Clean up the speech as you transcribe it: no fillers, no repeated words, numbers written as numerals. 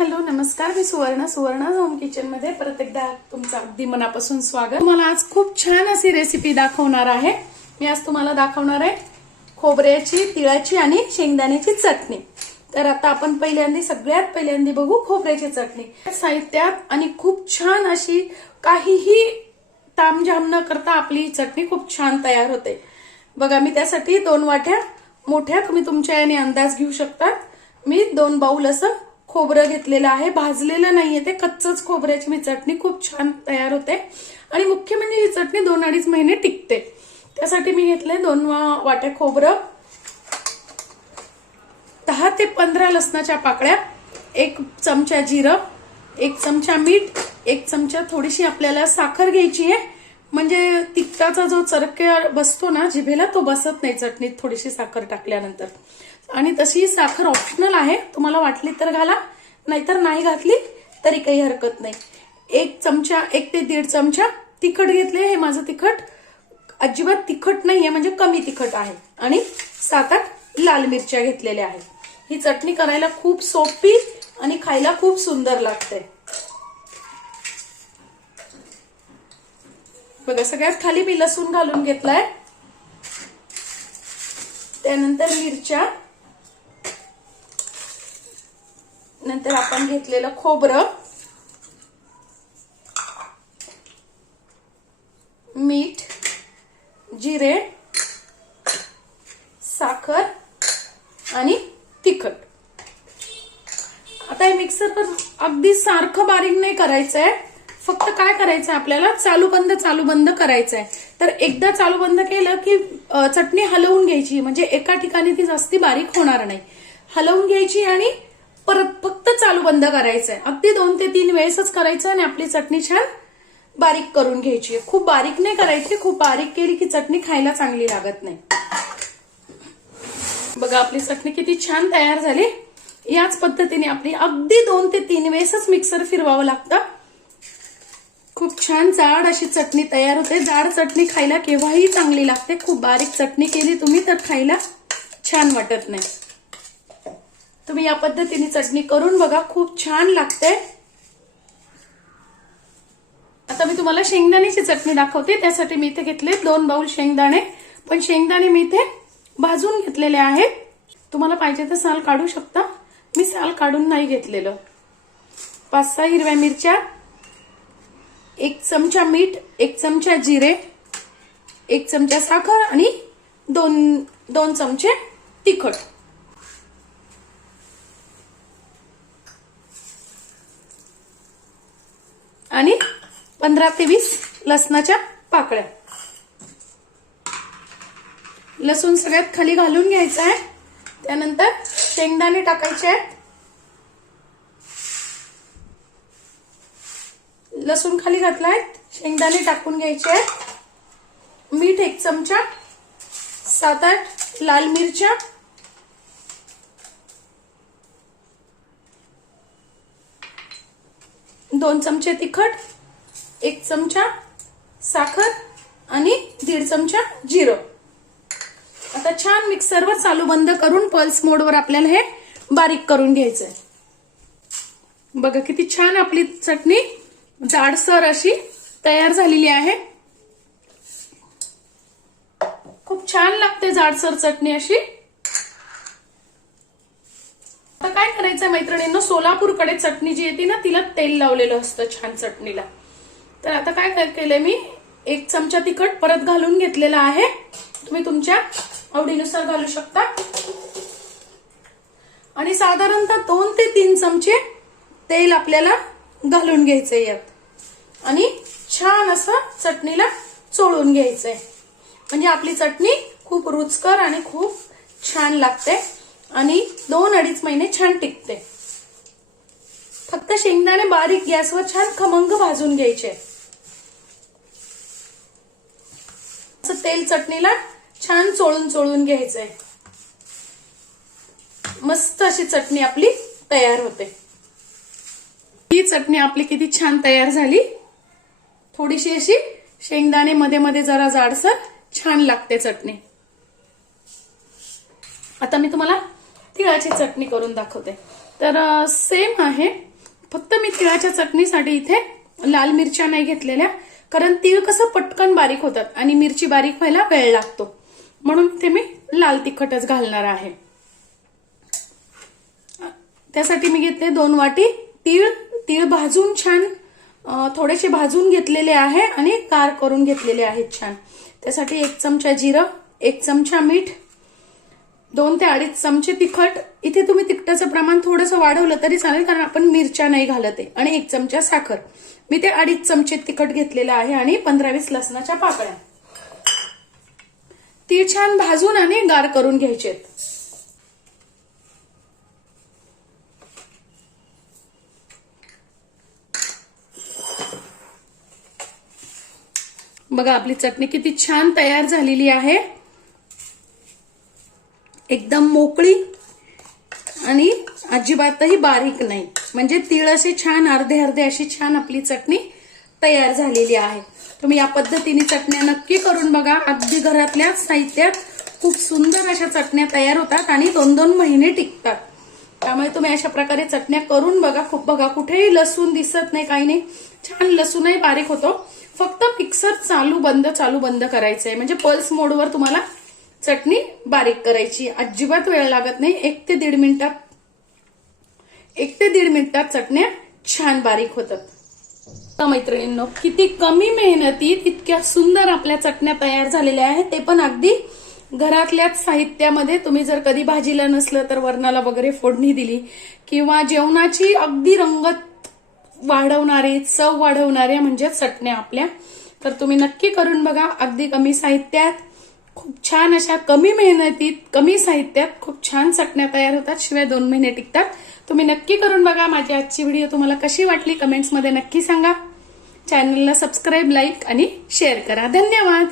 Hello नमस्कार, मी सुवर्ण home kitchen मध्ये परत एकदा तुमचं अगदी मनापासून स्वागत। मला आज खूप छान अशी रेसिपी दाखवणार आहे। मी आज तुम्हाला दाखवणार आहे खोबऱ्याची, तिळाची आणि शेंगदाण्याची चटणी। तर आता आपण सगळ्यात पहिल्यांदा बघू खोबऱ्याची चटणी। साहित्यात आणि खूप छान अशी काहीही तामझाम न करता आपली चटणी खूप छान तयार होते। बघा, मी त्यासाठी 2 वाट्या मोठ्या, तुम्ही तुमच्या याने अंदाज घेऊ शकता। मी 2 बाउल असं खोबरं घेतलेलं आहे, भाजलेलं नाहीये ते, कच्चच खोबऱ्याची मी चटणी खूप छान तयार होते। आणि मुख्य म्हणजे ही चटणी 2-2.5 महिने टिकते। त्यासाठी मी घेतले 2 वाट्या खोबरं, 10 ते 15 लसणाच्या पाकळ्या, 1 चमचा जिरं, 1 चमचा मीठ, 1 चमचा थोडीशी आपल्याला साखर घ्यायची आहे। म्हणजे तिखटाचा जो चरके बसतो ना जिभेला, तो बसत नाही चटणीत थोडीशी साखर टाकल्यानंतर। आणि तशी साखर ऑप्शनल आहे, तुम्हाला वाटली तर घाला, नाहीतर नाही घातली तरी काही हरकत नाही। 1 चमचा, 1 ते 1.5 चमचा तिखट घेतले। हे माझं तिखट अजिबात तिखट नाहीये, म्हणजे कमी तिखट आहे। आणि 7-8 लाल मिरच्या घेतलेल्या आहेत। ही चटणी करायला खूप सोपी आणि खायला खूप सुंदर लागते। बघा, सगळ्यात खाली मी लसूण घालून घेतलाय, त्यानंतर मिरच्या, नंतर आपण घेतलेलं खोबरं, मीठ, जिरे, साखर आणि तिखट। आता हे मिक्सरवर अगदी सारखं बारीक नाही करायचंय, फक्त काय करायचंय आपल्याला, चालू बंद करायचंय। तर एकदा चालू बंद केलं की चटणी हलवून घ्यायची, म्हणजे एका ठिकाणी ती जास्ती बारीक होणार नाही। हलवून घ्यायची आणि परत फक्त चालू बंद करायचंय। अगदी 2 ते 3 वेळेसच करायचं आणि आपली चटणी छान बारीक करून घ्यायची। खूप बारीक नाही करायची, खूप बारीक केली की चटणी खायला चांगली लागत नाही। बघा, आपली चटणी किती छान तयार झाली। याच पद्धतीने आपली अगदी 2 ते 3 वेळेसच मिक्सर फिरवावं लागतं। खूप छान जाड अशी चटणी तयार होते। जाड चटणी खायला केव्हाही चांगली लागते। खूप बारीक चटणी केली तुम्ही तर खायला छान वाटत नाही। तुम्ही या पद्धतीने चटणी करून बघा, खूप छान लागते। आता मी तुम्हाला शेंगदाण्याची चटणी दाखवते। त्यासाठी मी इथे घेतले 2 बाउल शेंगदाणे, पण शेंगदाणे मी इथे भाजून घेतलेले आहेत। तुम्हाला पाहिजे तर साल काढू शकता, मी साल काढून नाही घेतलेलं। 5-6 हिरव्या मिरच्या, 1 चमचा मीठ, 1 चमचा जिरे, 1 चमचा साखर आणि 2 चमचे तिखट। आणि 15 ते 20 लसणाच्या पाकळ्या। लसूण सगळ्यात खाली घालून घ्यायचा आहे, त्यानंतर शेंगदाणे टाकायचे आहेत। लसूण खाली घातलाय, शेंगदाणे टाकून घ्यायचे आहेत। मीठ 1 चमचा, 7-8 लाल मिरच्या, 2 चमचे तिखट, 1 चमचा साखर आणि 1.5 चमचा जिरं। आता छान मिक्सरवर चालू बंद करून पल्स मोडवर आपल्याला हे बारीक करून घ्यायचंय। बघा, किती छान आपली चटणी जाडसर अशी तयार झालेली आहे। खूप छान लागते जाडसर चटणी अशी। आता काय करायचंय मैत्रिणींनो, सोलापूरकडे चटणी जी येते ना, तिला तेल लावलेलं असतं छान चटणीला। तर आता काय केलंय मी, 1 चमचा तिखट परत घालून घेतलेला आहे। तुम्ही तुमच्या आवडीनुसार घालू शकता। आणि साधारणतः 2 ते 3 चमचे तेल आपल्याला घालून घ्यायचंय यात आणि छान असं चटणीला चोळून घ्यायचंय। म्हणजे आपली चटणी खूप रुचकर आणि खूप छान लागते आणि 2-2.5 महिने छान टिकते। फक्त शेंगदाणे बारीक गॅसवर छान खमंग भाजून घ्यायचे। असं तेल चटणीला छान चोळून घ्यायचंय। मस्त अशी चटणी आपली तयार होते। ही चटणी आपली किती छान तयार झाली। थोडीशी अशी शेंगदाणे मध्ये जरा जाडसर छान लागते चटणी। आता मी तुम्हाला तिळाची चटणी करून दाखवते। तर सेम आहे, फक्त मी तिळाच्या चटणीसाठी इथे लाल मिरच्या नाही घेतलेल्या, कारण तीळ कसं पटकन बारीक होतात आणि मिरची बारीक व्हायला वेळ लागतो, म्हणून इथे मी लाल तिखटच घालणार आहे. त्यासाठी मी घेतले 2 वाटी तीळ. तीळ भाजून छान थोडेसे भाजून घेतलेले आहे आणि कार करून घेतलेले आहेत छान. त्यासाठी 1 चमचा जिरं, 1 चमचा मीठ, 2 ते 2.5 चमचे तिखट. इथे तुम्ही तिखटाचं प्रमाण थोडंसं वाढवलं तरी चालेल, कारण आपण मिरच्या नाही घालत आहे. आणि 1 चमचा साखर. मी ते 2.5 चमचे तिखट घेतलेलं आहे आणि 15-20 लसणाच्या पाकळ्या. तीळ छान भाजून आणि गार करून घ्यायचे. बघा आपली चटणी किती छान तयार झालेली आहे, एकदम मोकळी आणि अजिबातही बारीक नाही. म्हणजे तीळ असे छान अर्धे अर्धे अशी छान आपली चटणी तयार झालेली आहे. तुम्ही या पद्धतीने चटण्या नक्की करून बघा. अगदी घरातल्या साहित्यात खूप सुंदर अशा चटण्या तयार होतात आणि 2-2 महिने टिकतात. त्यामुळे तुम्ही अशा प्रकारे चटण्या करून बघा. खूप बघा कुठेही लसूण दिसत नाही, काही नाही. छान लसूणही बारीक होतो. फक्त मिक्सर चालू बंद करायचंय, म्हणजे पल्स मोडवर तुम्हाला चटणी बारीक करायची. अजिबात वेळ लागत नाही. 1 ते 1.5 मिनिटात चटण्या छान बारीक होतात. तर मैत्रिणींनो, किती कमी मेहनतीत इतक्या सुंदर आपल्या चटण्या तयार झालेल्या आहेत, ते पण अगदी घरातल्याच साहित्यामध्ये. तुम्ही जर कधी भाजीला नसलं तर वरणाला वगैरे फोडणी दिली, किंवा जेवणाची अगदी रंगत वाढवणारे, चव वाढवणारे म्हणजे चटण्या आपल्या, तर तुम्ही नक्की करून बघा. अगदी कमी साहित्यात खूप छान अशा कमी मेहनतीत कमी साहित्यात खूप छान चटण्या तयार होतात. शिवाय 2 महिने टिकतात. तुम्ही नक्की करून बघा. माझी आजची व्हिडिओ तुम्हाला कशी वाटली कमेंट्समध्ये नक्की सांगा. चॅनलला सबस्क्राईब, लाईक आणि शेअर करा. धन्यवाद.